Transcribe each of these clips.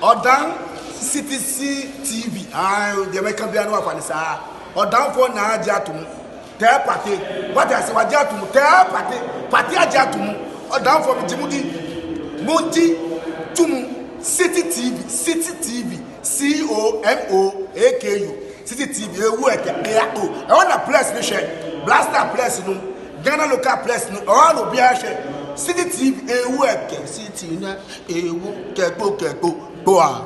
Odan CTC TV. The American piano of Anissa. Odan for na Jatum. Tell party. What I say, what Jatum? Tell party Jatum. Odan for Jimudi. Monty Tum. City TV. COMOAKU. City TV. I want a place, Blaster place, no. Ghana local place, no. All of Biache. City TV. City na. Keko. Boa.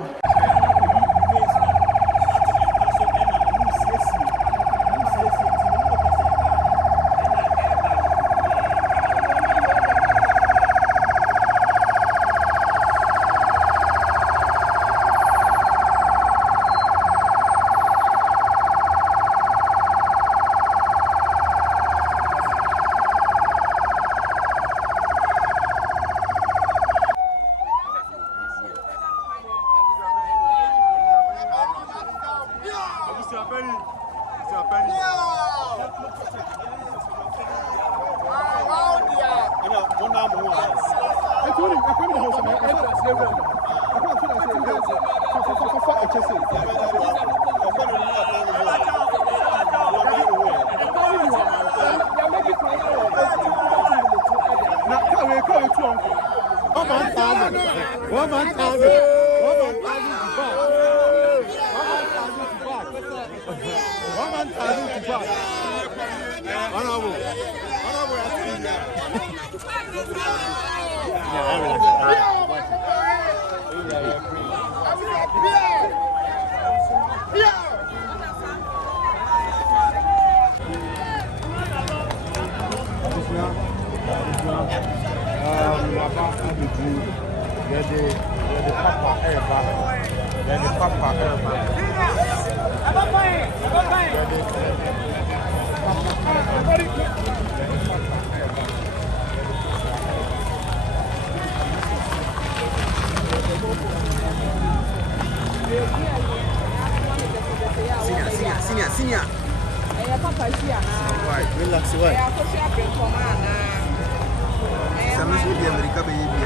Senior. Papa here now. Why? Relax, why? I go share drink for man now. Some is the America baby.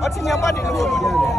What's in your body? No problem.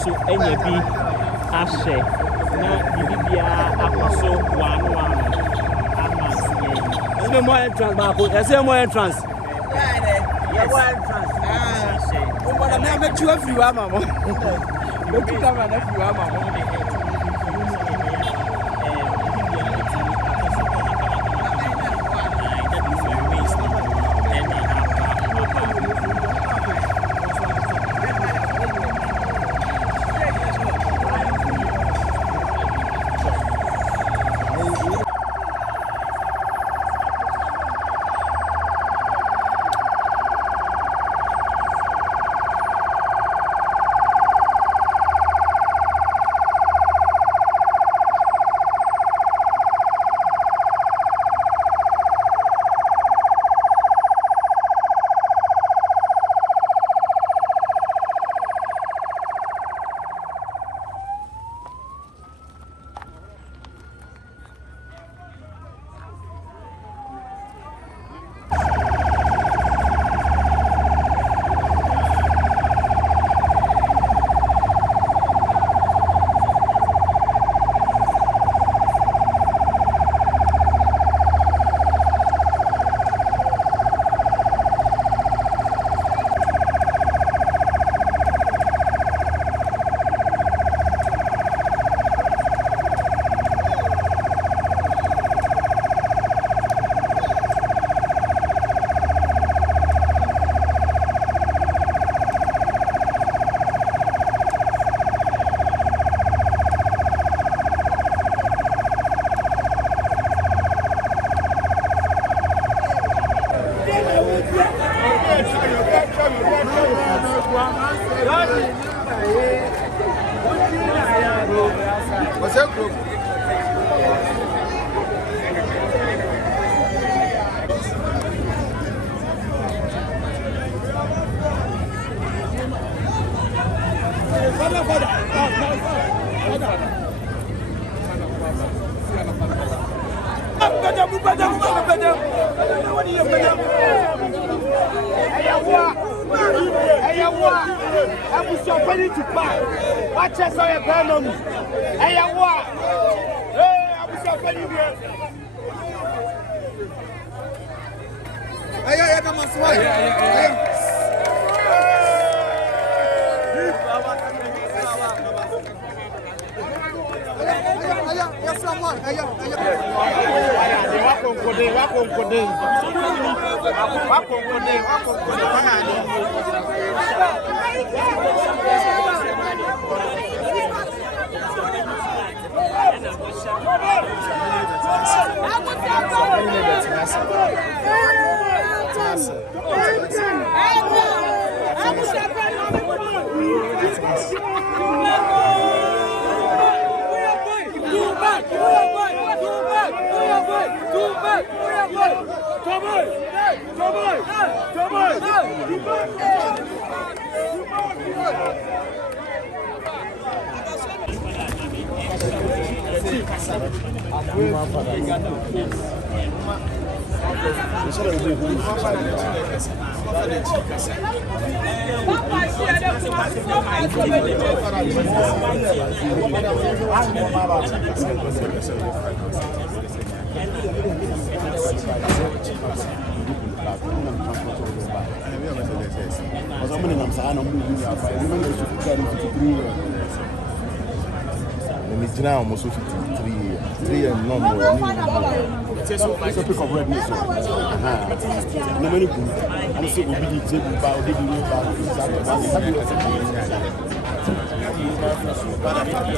nso enya bi ahyɛ na bibia akɔso wano ama yɛn. Ɛsɛ mo entrance baako. Ɛsɛ mo entrance. Yeah, mo entrance. Mo bɔra na me tu afiri wa ma mo. Me tu kama na afiri wa ma mo. What's up, group? Abusuapanin Tupac. Watch us on your panel. Hey, what? Hey, Abusuapanin. Hey, come on, swag. It's now almost 53 years. 3 years, no more. It's a pick of red news. No many good. I'm so obedient to about the